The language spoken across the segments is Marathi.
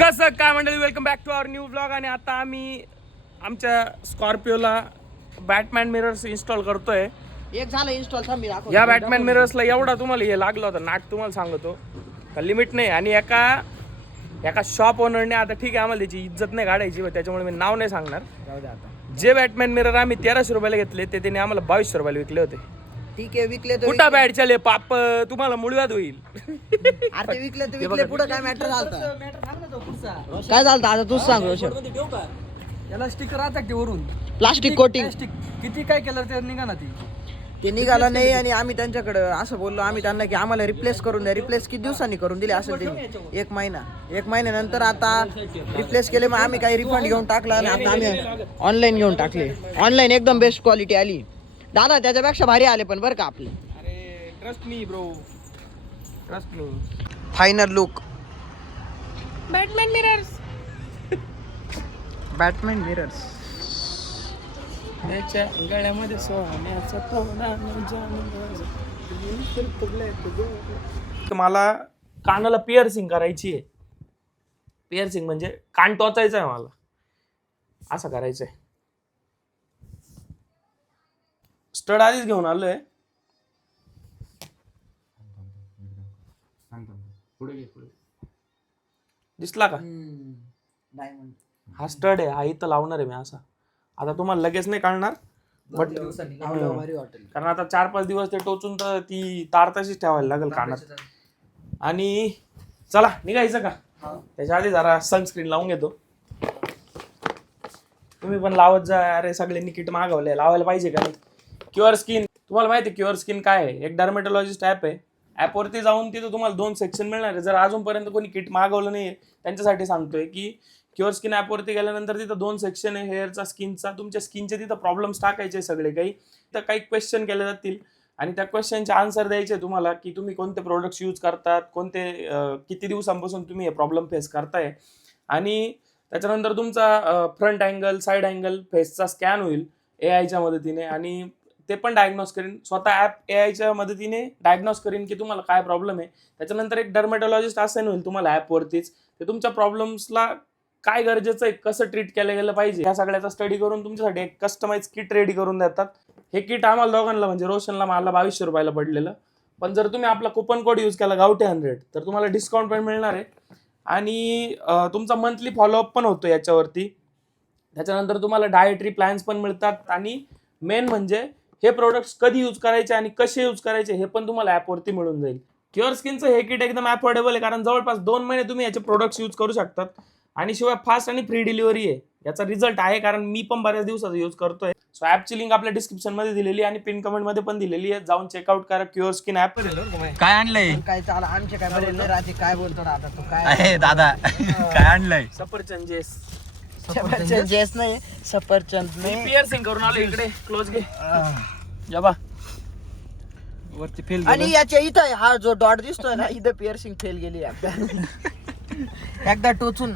कसं काय मंडळी, welcome back to our new blog. आणि आता आम्ही आमच्या स्कॉर्पिओला बॅटमॅन मिरर्स इन्स्टॉल करतोय. एक झालं इन्स्टॉल. या बॅटमॅन मिरर्सला एवढा तुम्हाला हे लागलं होतं नाट, तुम्हाला सांगतो का लिमिट नाही. आणि एका शॉप ओनरने, आता ठीक आहे आम्हाला त्याची इज्जत नाही काढायची, त्याच्यामुळे मी नाव नाही सांगणार. जे बॅटमॅन मिरर आम्ही 1300 रुपयाला घेतले ते त्याने आम्हाला 2200 रुपयाला विकले होते. ठीक आहे, विकले तर कुठं बॅट चाले पाप, तुम्हाला मुळव्यात होईल. अरे ते विकले तर विकले, पुढे काय मॅटर झालं? काय झालं आता तूच सांग रोशन. याला स्टिकर आता की वरून प्लास्टिक कोटिंग किती काय केलं ते निघा ना ते निघाला नाही. आणि आम्ही त्यांच्याकडे असं बोललो आम्ही त्यांना की आम्हाला रिप्लेस करून द्या. रिप्लेस किती दिवसांनी करून दिले असेल ते? एक महिन्यानंतर आता रिप्लेस केले. मग आम्ही काही रिफंड घेऊन टाकला आणि आता आम्ही ऑनलाईन घेऊन टाकले. ऑनलाईन एकदम बेस्ट क्वालिटी आली दादा, त्याच्यापेक्षा भारी आले पण बरं का आपले. अरे trust me bro, trust me. Final look Batman mirrors. Batman mirrors. त्याच्या गळ्यामध्ये सोन्याचा तोडा. मला कानाला पिअर्सिंग करायची आहे. पिअर्सिंग म्हणजे कान टोचायचं आहे मला, असं करायचंय. स्टड आधीच घेऊन आलोय. दिसला का? हा स्टड आहे, हा इथं लावणार आहे मी असा. आता तुम्हाला लगेच नाही कळणार, बट कारण आता 4-5 दिवस ते टोचून तर ती तार तशीच ठेवायला लागेल कानात. आणि चला निघायचं का? त्याच्या आधी जरा सनस्क्रीन लावून घेतो. तुम्ही पण लावत जा. अरे सगळ्यांनी किट मागवले, लावायला पाहिजे का नाही? क्युअर स्किन, तुम्हाला माहिती आहे क्युअर स्किन काय आहे? एक डर्मेटॉलॉजिस्ट ॲप आहे. ॲपवरती जाऊन तिथं तुम्हाला 2 सेक्शन मिळणार आहे. जर अजूनपर्यंत कोणी किट मागवलं नाही त्यांच्यासाठी सांगतोय की क्युअर स्किन ॲपवरती गेल्यानंतर तिथं 2 सेक्शन आहे, हेअरचा, स्किनचा. तुमच्या स्किनचे तिथं प्रॉब्लेम्स टाकायचे सगळे काही. तर काही क्वेश्चन केले जातील आणि त्या क्वेश्चनचे आन्सर द्यायचे तुम्हाला की तुम्ही कोणते प्रोडक्ट्स यूज करतात, किती दिवसांपासून तुम्ही हे प्रॉब्लेम फेस करताय. आणि त्याच्यानंतर तुमचा फ्रंट अँगल, साईड अँगल, फेसचा स्कॅन होईल AI च्या मदतीने. आणि ते पण डायग्नोस करीन स्वतः ॲप. AI च्या मदतीने डायग्नोस करीन की तुम्हाला काय प्रॉब्लेम आहे. त्याच्यानंतर एक डर्मेटॉलॉजिस्ट असाईन होईल तुम्हाला ॲपवरतीच. ते तुमच्या प्रॉब्लेम्सला काय गरजेचं आहे, कसं ट्रीट केलं गेलं पाहिजे, ह्या सगळ्याचा स्टडी करून तुमच्यासाठी एक कस्टमाइज किट रेडी करून देतात. हे किट आम्हाला दोघांना म्हणजे रोशनला मला 2200 रुपयाला पडलेलं. पण जर तुम्ही आपला कुपन कोड यूज केला गावठी 100 तर तुम्हाला डिस्काउंट पण मिळणार आहे. आणि तुमचा मंथली फॉलोअप पण होतो याच्यावरती. त्याच्यानंतर तुम्हाला डाएटरी प्लॅन्स पण मिळतात. आणि मेन म्हणजे हे प्रोडक्ट्स कधी यूज करायचे आणि कसे यूज करायचे हे पण तुम्हाला ॲपवरती मिळून जाईल. क्युअर स्किनचं हे किट एकदम अफोर्डेबल आहे, कारण जवळपास 2 महिने तुम्ही याचे प्रोडक्ट्स यूज करू शकतात. आणि शिवाय फास्ट आणि फ्री डिलिव्हरी आहे. याचा रिझल्ट आहे, कारण मी पण बऱ्याच दिवसाचा यूज करतोय. सो ॲपची लिंक आपल्या डिस्क्रिप्शन मध्ये दिलेली आणि पिन कमेंट मध्ये पण दिलेली आहे. जाऊन चेकआउट करा क्युअर स्किन ॲप. काय आणलंय? काय चाललं आमचे काय बरेल नाही राहते. काय बोलतो ना आता तू? काय आहे दादा? काय आणलंय? सफरचंद जेस. सफरचंद जेस नाही, सफरचंद नाही. पिअर्सिंग करून आलो. इकडे क्लोज घे जबा वरती फेल. आणि याच्या इथं हा जो डॉट दिसतोय ना, इथं पिअर्सिंग फेल गेली एकदा टोचून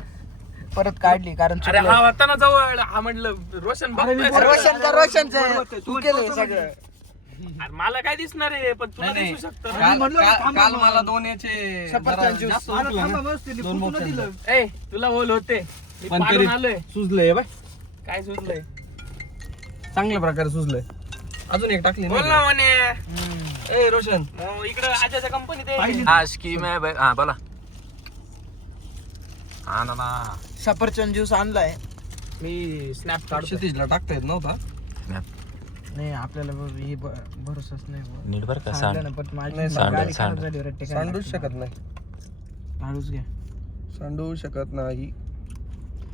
परत काढली. कारण अरे हा होता ना जवळ, हा म्हटलं रोशन रोशनचं तू केलं सगळं. अरे मला काय दिसणार आहे, पण तुला दिसू शकतं. काल मला 2 याचे सफरचंद ज्यूस तुला बोल होते पण पाडून आलोय. सुजलंय बाय, काय सुचलंय? चांगल्या प्रकारे सुजलंय. अजून एक टाकली बोल ना म्हणे. ए रोशन, इकडं आजच्या कंपनीत हा स्कीम आहे बाई. हा बोला. हा ना. सफरचंद ज्यूस आणलाय. मी स्नॅप काढतो. क्षितिजला टाकता येत नव्हता. नाही आपल्याला हे भरोसाच नाही. नीट बर का? सांडलं ना, पण माझी सांड- गाडी सांड. खराब झाली रट्टे. सांडूच शकत नाही. काढूच घ्या. सांडू शकत नाही.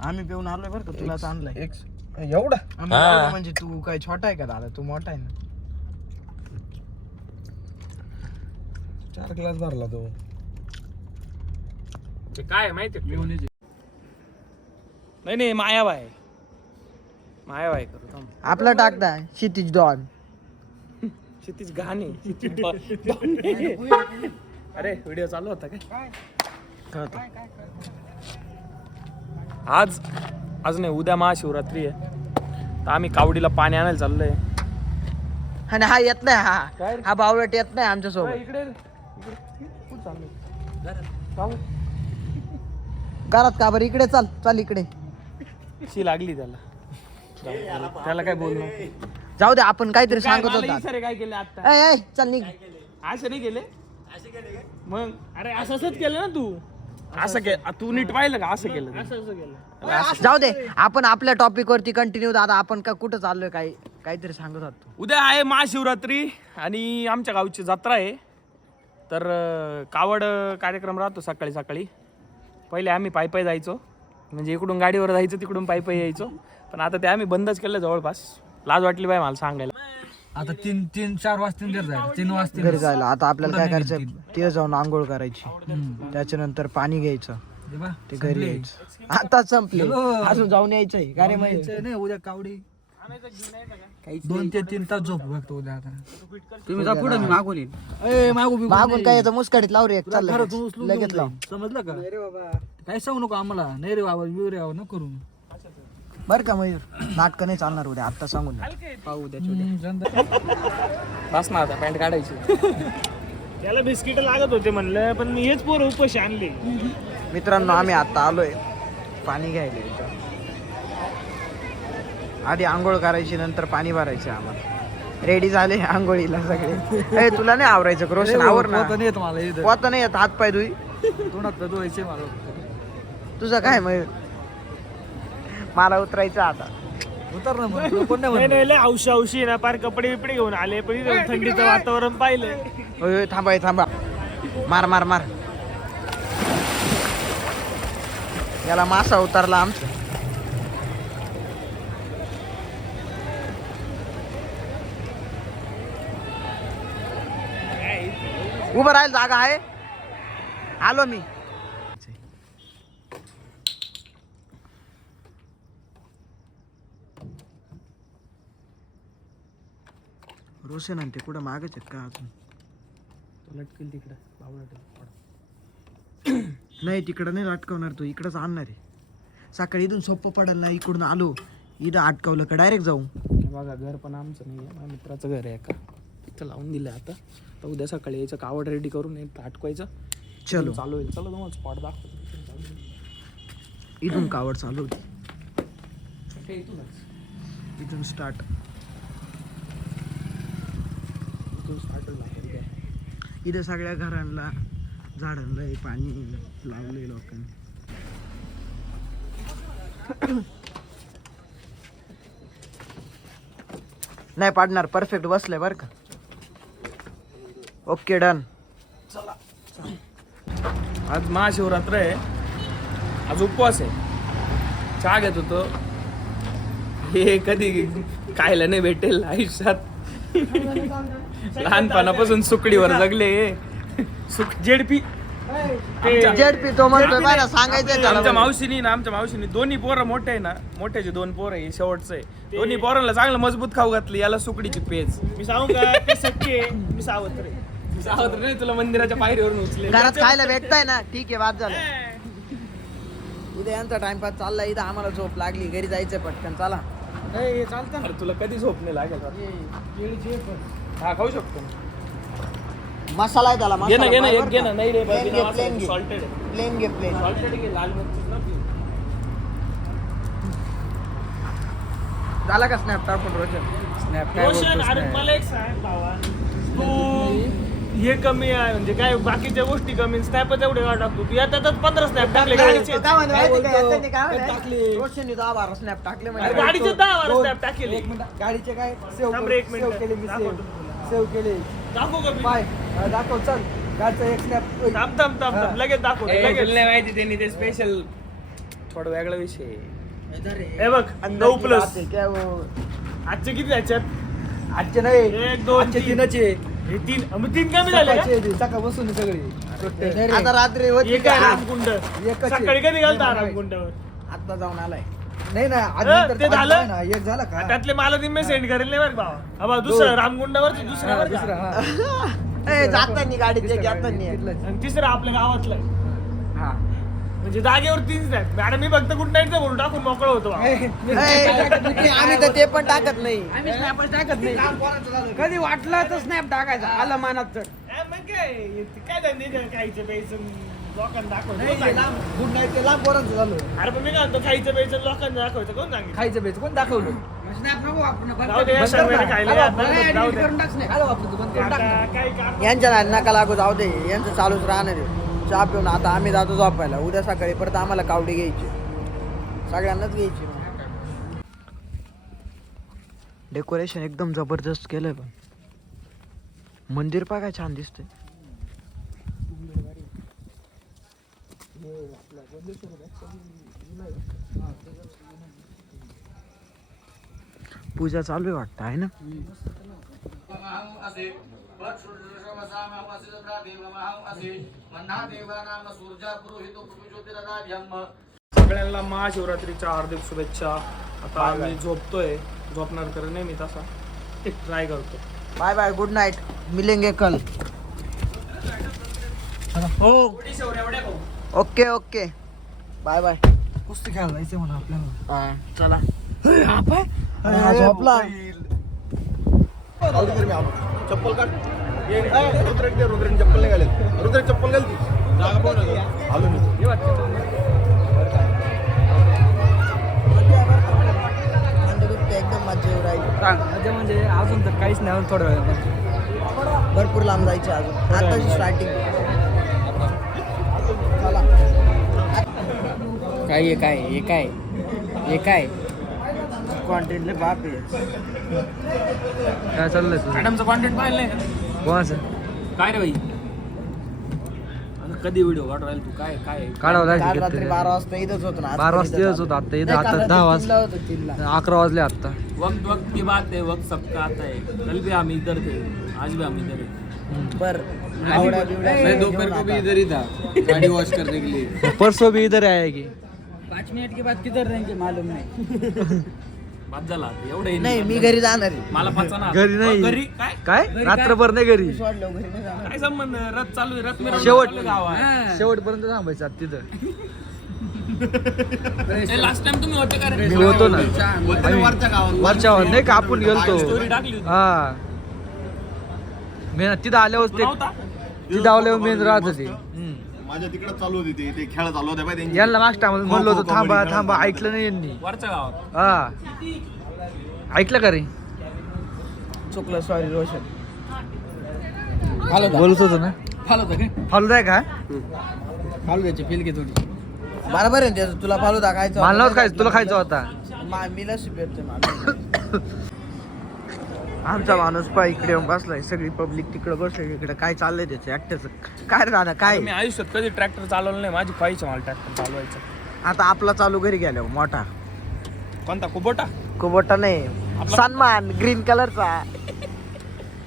आम्ही पिऊन आलोय बरं का, तुलाच आणलाय. एक एवढा आम्ही हा. लावलं म्हणजे तू काय छोटा आहे का दादा? तू मोठा आहे ना. 4 ग्लास भरला तो. ते काय माहिती नाही मायाबाई करू थांब. आपला टाकता क्षितिज डॉन. क्षितिज घाणे. अरे व्हिडिओ चालू होता काय? आज नाही, उद्या महाशिवरात्री आहे. तर आम्ही कावडीला पाणी आणायला चाललोय. आणि हा येत नाही. हा बावळट येत नाही आमच्या सोबत. इकडे घरात का बरं इकडे चाल चाल इकडे शी लागली त्याला त्याला काय बोलणं जाऊ दे आपण काहीतरी सांगत मला होता इशारे काय केले आता ए, ए, चल निघ असं नाही केले मग अरे असंच केलं ना तू असं तू नीट पाहिलं का असं केलं केलं जाऊ दे आपण आपल्या टॉपिक वरती कंटिन्यू दादा आपण का कुठं चाललोय काहीतरी सांगत होतो उद्या आहे महाशिवरात्री आणि आमच्या गावची जत्रा आहे तर कावड कार्यक्रम राहतो सकाळी सकाळी पहिले आम्ही पायी पायी जायचो म्हणजे इकडून गाडीवर जायचो तिकडून पायी पायी यायचो पण आता ते आम्ही बंदच केलं जवळपास लाज वाटली बाय मला सांगायला आता 3-4 वाजता घरी जायला 3 वाजता घरी जायला आता आपल्याला काय करायचं तिथे जाऊन आंघोळ करायची त्याच्यानंतर पाणी घ्यायचं ते घरी यायचं आता संपले अजून जाऊन यायचंय का रे माहिती नाही उद्या कावडी 2 ते 3 तास झोप बघतो उद्या आता तुम्ही जा पुढे मी मागून येईल मागून काय येतं मुस्काडीत लाव रे एक चाल लगेच लाव समजलं का रे बाबा काय सांगू नको आम्हाला नाही रे बाबा येऊ रे न करू बर का मयूर नाटक नाही चालणार उद्या आता सांगून पाहू उद्या बस ना आता पॅन्ट काढायची त्याला बिस्किट लागत होते म्हणलं पण मी हेच पोरं उपाशी आणले मित्रांनो आम्ही आता आलोय पाणी घ्यायला इथं. आधी आंघोळ करायची नंतर पाणी भरायचं आम्हाला रेडी झाले आंघोळीला सगळे ए तुला नाही आवरायचं रोशन आवर ना नाही येत मला इथं पोहता नाही येत हात पाय धुई तोंडात धुवायचे मला तुझं काय मयूर मला उतरायचं आता उतर ना मग कोण नाही म्हणत. औशी औशी ना पार कपडे बिपडे घेऊन आले पण इथं थंडीचं वातावरण पाहिलं होय होय थांबा मार मार मार याला मासा उतरला आमचा उभं राहायला जागा आहे आलो मी रोशन आणि ते कुठं मागच आहेत का अजून लटकेल तिकडं नाही तिकडं नाही अटकवणार तो इकडंच आणणार आहे सकाळी इथून सोपं पडेल ना इकडून आलो इथं अटकवलं का डायरेक्ट जाऊ बघा घर पण आमचं नाही आहे माझ्या मित्राचं घर आहे का तिथं लावून दिलं आता तर उद्या सकाळी यायचं कावड रेडी करून एक अटकवायचं चलो चालू होईल चला तुम्हाला स्पॉट दाखवतो इथून कावड चालू होती इथूनच इथून स्टार्ट इथून स्टार्ट होईल इथं सगळ्या घरांना झाडांना हे पाणी लावलंय लोकांनी नाही पाडणार परफेक्ट बसलंय बरं का ओके डन आज महाशिवरात्र आहे आज उपवास आहे चहा घेत होतो हे कधी खायला नाही भेटेल आयुष्यात लहानपणापासून सुकडीवर जगले जेडपी जेडपी तो म्हणतोय मला सांगायचंय आमच्या मावशीनी दोन्ही पोरं मोठे आहे ना मोठ्याचे 2 पोरं आहे शेवटचं आहे दोन्ही पोरांना चांगलं मजबूत खाऊ घातली याला सुकडीची पेज मी सांगू का ते सख्खे मी सावत्र नाही तुला मंदिराच्या पायरीवरून उचले घरात खायला भेटताय ना ठीक आहे वाद झालं उद्या यांचा टाइमपास चालला इथं आम्हाला झोप लागली घरी जायचं पटकन चला चालतं ना तुला कधी झोप नाही लागेल हा खाऊ शकतो मसाला आहे त्याला घे ना घे ना एक घे ना नाही रे प्लेन घे सॉल्टेड प्लेन घे प्लेन सॉल्टेड घे लाल मिरची ना पिऊ. झाला का स्नॅप टाकून रोशन रोशन, अरे मला एक सांग भावा तू हे कमी आहे म्हणजे काय बाकीच्या गोष्टी कमी स्नॅप एवढे का टाकतो तू याच्यातच 15 स्नॅप टाकले गाडीचे रोशनने 10-12 स्नॅप टाकले अरे गाडीचे 10 स्नॅप टाकले गाडीचे काय थांब रे एक मिनिट केले मी दाखवतो. सेव्ह केले दाखवू का मी? पाय दाखव चल गाडीचा एक स्नॅप थांब लगेच दाखव लगेच माहिती त्यांनी ते स्पेशल थोडा वेगळा विषय हे बघ 9+ आजचे किती त्याच्यात आजचे नाही 1 2 आजचे 3चे हे 3 मग 3 कमी झाले का? सकाळ बसून सगळी आता रात्री होती एक आहे का? रामकुंड एकच आहे. सकाळी कधी घालता रामकुंडावर आता जाऊन आलाय नाही ना आज अरे, नंतर ते झालं? आज ना, एक झाला का त्यातले मला निम्मे सेंड करेल नाही बरं भावा हा दुसरं रामकुंडावर दुसरं हा, बरं दुसरा का? हा ए जातानी गाडीचे घेतानी तिथलंच. आणि तिसरं आपल्या गावातलं हा म्हणजे जागेवर 3 नाही मॅडम मी फक्त गुड नाईटचं बोलून टाकून मोकळं होतो भावा. आम्ही तर ते पण टाकत नाही आम्ही स्नॅपच टाकत नाही कधी वाटलं तर स्नॅप टाकायचा आलं मानात तर मग काय ते काय धंदे खायचे पैसे गुड नाईट ते लांब पोरांचं झालं. अरे पण मी काय म्हणतो, खायचं प्यायचं लोकांना दाखवायचं कोण सांगितलं? खायचं प्यायचं कोण दाखवलं? जाऊ दे, या शनिवारी खायला या. जाऊ दे. टाक काय काम यांच्या नादी नका लागू, जाऊ दे, यांचं चालूच राहणार आहे. चहा पिऊन आता आम्ही जातो झोपायला. उद्या सकाळी परत आम्हाला कावडी घ्यायची, सगळ्यांनाच घ्यायची. डेकोरेशन एकदम जबरदस्त केलंय, पण मंदिर पहा काय छान दिसतंय. पूजा चालू आहे वाटतं, आहे ना? सगळ्यांना महाशिवरात्रीच्या हार्दिक शुभेच्छा. आता आम्ही झोपतोय, झोपणार तर नाही मी तसा, एक ट्राय करतो. बाय बाय, गुड नाईट, मिलेंगे कल. हो, ओके ओके, बाय बाय. कुस्ती खेळायला जायचं म्हणा आपल्याला. चला. हा झोपला. चप्पल काढ. रुद्र चप्पल नाही घालेल. रुद्र चप्पल घाल ती. आलो मी. एकदम मजा येऊ राहिली. मजा म्हणजे अजून तर काहीच नाही, अजून थोडं वेळ. भरपूर लांब जायचे अजून, आताची स्टार्टिंग. चला. काय कॉन्टेंटले बाप आहे. काय चाललंय तुझं? मॅडमचं कॉन्टेंट पाहिलं नाही का? कोणाचं? काय रे भाई, आता कधी व्हिडिओ काढ राहील तू? काय काय काढावं काल रात्री 12 वाजता इथंच होतो ना. 12 वाजता येत होतं, आता इथं आता 10 वाजता 11 वाजले आता. वक्त वक्त की बात है, वक्त सबका आता है. कल भी हम इधर थे, आज भी हम इधर है. पर आवड्या बिवड्या मैं दोपहर को भी इधर ही था गाड़ी वॉश करने के लिए. परसों भी इधर आएगी. 5 मिनिट के बाद किधर रहेंगे मालूम नाही. बाद झाला एवढं नाही, मी घरी जाणार आहे. मला पचाना. घरी नाही. घरी काय काय रात्रभर नाही घरी, सोडलं घरी नाही जाणार. काय संबंध? रथ चालू आहे, रथ मिरवणूक शेवट चालू आहे गावात. शेवटपर्यंत थांबायचं आता तिथं. लास्ट टाइम तुम्ही होते का रे? मी होतो ना वरच्या गावात. वरच्या नाही का आपण गेलतो. स्टोरी टाकली होती. हा, मी तिथं आल्यावर तू ते नव्हता? तिथं आल्यावर मेन राहत होते. माझ्या तिकडे चालू होती ते खेळ चालू होते पाहिजे त्यांची. यांना मागच्या टायमाला म्हणलं होतं खो, खो, थांबा कबड्डी थांबा, खेळायला. ऐकलं नाही यांनी. वरच्या गावात. हा, ऐकलं का रे? चुकलं, सॉरी रोशन. बोलत होतो ना. फॉलो आहे का? बरोबर आहे त्याचं, तुला फालुदा खायचा मला नव्हतं खायचं, तुला खायचं होता. मी लस पेरते मला. आमचा माणूस पा इकडे येऊन बसलाय, सगळी पब्लिक तिकडे बसली. इकडे काय चाललंय त्याचं ऍक्टरचं? काय रे दादा, काय? मी आयुष्यात कधी ट्रॅक्टर चालवलं नाही, माझी ख्वाहिश आहे मला ट्रॅक्टर चालवायचं. आता आपला चालू घरी गेल्यावर मोठा कोणता? कुबोटा? कुबोटा नाही, सन्मान ग्रीन कलरचा.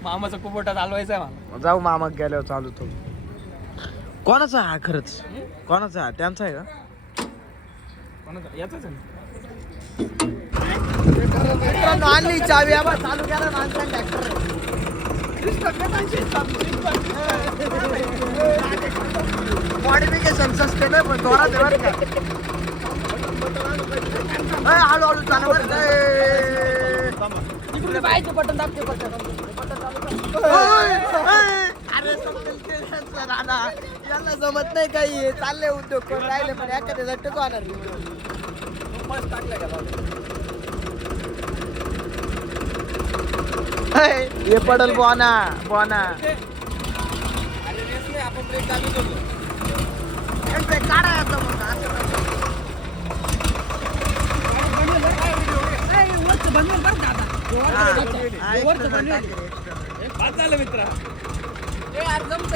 मामाचा कुबोटा चालवायचा आहे मला. जाऊ मामा गेल्यावर चालू तो. कोणाचा हा खरंच? कोणाचा हा? त्यांचा आहे का? कोणाचा? याचाच आहे ना. मित्रांनो, आणली चावी आबा, चालू केला माणसा ट्रॅक्टर. मॉडिफिकेशन सस्ते नाही, पण जोरात आहे बरं का. हळूहळू चालू बरं का. बटन दाबते, अरे राणा, यांना जमत नाही काही. चालले उद्योग करून राहिले, पण एखाद्या टिकवणार. हे पडल बोना बोना.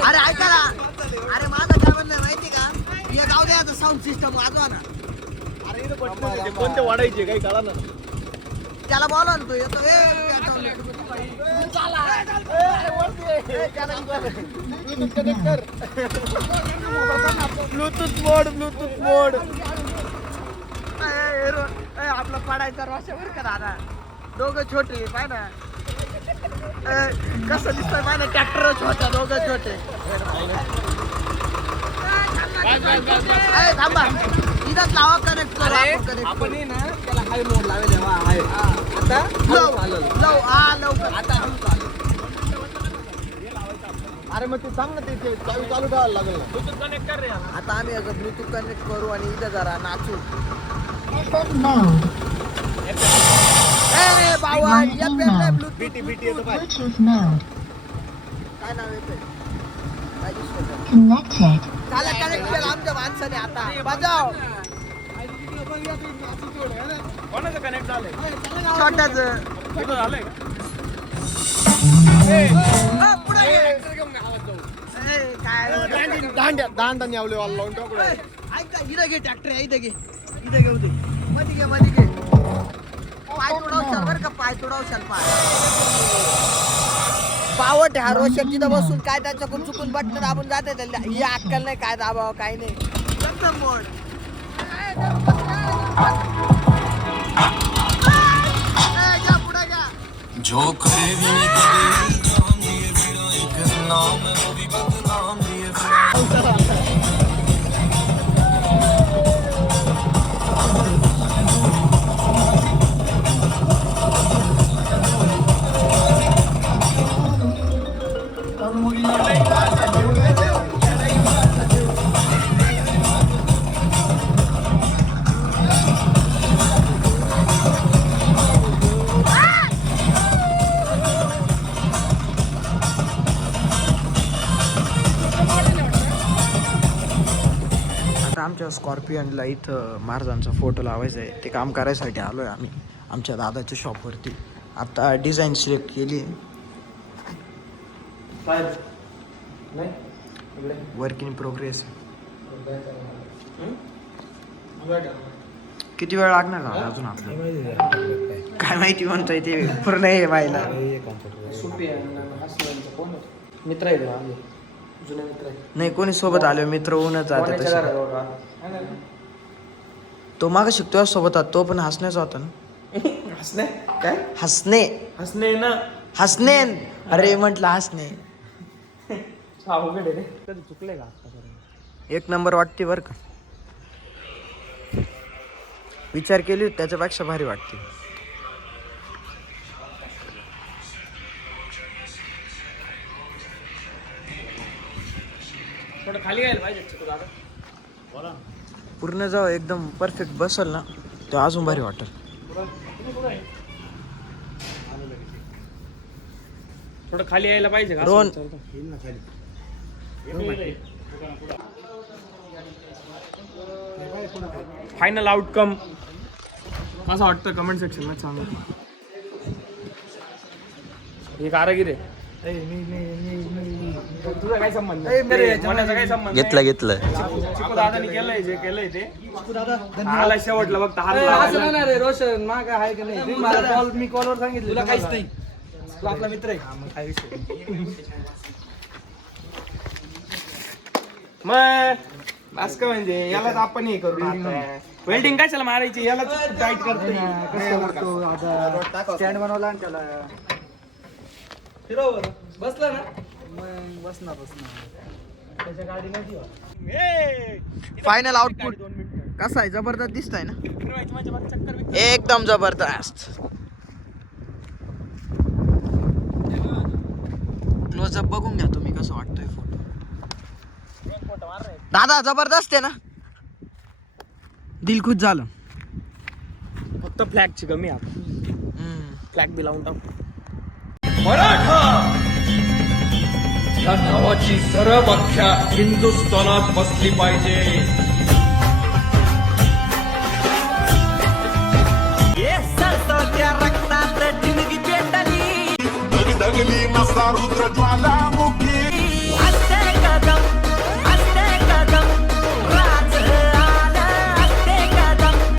अरे ऐका ना, अरे माझं काय म्हणणं माहिती का? या गाव द्या साऊंड सिस्टम वाजवा ना. कोणते वाढायचे काही कळा ना. त्याला बोला ना, तो येतो. ब्लूटूथ मोड, ब्लूटूथ मोड. आपलं पडायचा रोषावर का दादा? दोघं छोटे पाय ना. कसं दिसतंय पाय ना, ट्रॅक्टर छोटा, दोघं छोटे. थांबा, इथंच लावा, कनेक्ट करू आपण. त्याला हाय मोड लावेल. आता लव हा लवकर. आता अरे मग ते सांग ना ते चावी चालू ठेवायला लागेल ना. ब्लूटूथ कनेक्ट कर रे याला. आता आम्ही याचं ब्लूटूथ कनेक्ट करू आणि इथं जरा नाचू. ए बाबा या पेनला ब्लूटूथ बीटी येतो काय? काय नाव येतंय? काय दिसतंय? Connected. झालं कनेक्ट केलं आमच्या माणसाने आता. बजाव. कोणाचं कनेक्ट झालंय? छोट्याचं. इथं झालंय का? हा, पुढे ये. ए, काय दांडा न्यावले वाला लावून टाकू रे. ऐका इथं घे ट्रॅक्टर इथं घेऊ दे. मध्ये घे पाय तोडावशाल बरं का, पाय तोडावशाल पाय. पावट हा रोशन तिथं बसून काय त्याच्याकडून चुकून बटन दाबून जाते त्याला ही अक्कल नाही काय दाबावं काय नाही. एकदम मोड. घ्या पुढे घ्या. जो करे भी करे नाम दिए बिना एक नाम है वो भी बदनाम दिए बिना. आता आमच्या स्कॉर्पियनला इथं महाराजांचा फोटो लावायचा आहे. ते काम करायसाठी आलो आहे आम्ही आमच्या दादाच्या शॉपवरती. आता डिझाईन सिलेक्ट केली आहे. Work in progress. किती वेळ लागणार का अजून आपल्याला? काय माहिती म्हणतोय ते पूर्ण आहे व्हायला. सुपी हसल्यांचा कोण मित्र आहे का? जुने मित्र आहे. नाही कोणी सोबत आलो मित्र होऊनच जाते कोणाच्या तसे. घराजवळ राहतो? तो मागं शिकतोय सोबत होता तो पण हसण्याचा होता ना. हसणे काय? हसणे ना हसणे. अरे म्हटलं हसणे. अवघड आहे रे. कधी चुकले का आतापर्यंत? एक नंबर वाटते बरं का. विचार केली होती त्याच्यापेक्षा भारी वाटते. थोडं खाली यायला पाहिजे चिकू दादा. पूर्ण जाऊ एकदम परफेक्ट बसल ना तो अजून भारी वाटेल. थोडं खाली यायला पाहिजे का? रोहन. फायनल आउटकम कसं वाटतं कमेंट सेक्शन मध्ये सांगा. हे कारागीर आहे. तुझा काय संबंध मनाचा काय संबंध? घेतलं चिकू दादानी केलंय जे केलंय ते. आला शेवटला फक्त असं नाही रे रोशन मा काय आहे का नाही. तुम्ही मला मी कॉलवर सांगितलं तुला काहीच नाही. तू आपला मित्र आहे. काय विषय मग असं का म्हणजे यालाच आपण हे करू. वेल्डिंग कशाला मारायची याला टाईट करते. स्टँड बनवला आणि त्याला फिरव बसला ना मग बसणार त्याच्या गाडी नाही. फायनल आउटपुट कसा आहे? जबरदस्त दिसत आहे ना. एकदम जबरदस्त. क्लोजअप बघून घ्या तुम्ही कसं वाटतोय फोटो. दादा जबरदस्त आहे ना. दिल खुश झालं. फक्त फ्लॅगची कमी आहे. फ्लॅग बी लावून टाकू. मराठा या नावाची सरब अख्ख्या हिंदुस्थानात बसली पाहिजे. दगली नसा रुद्र ज्वालामुखी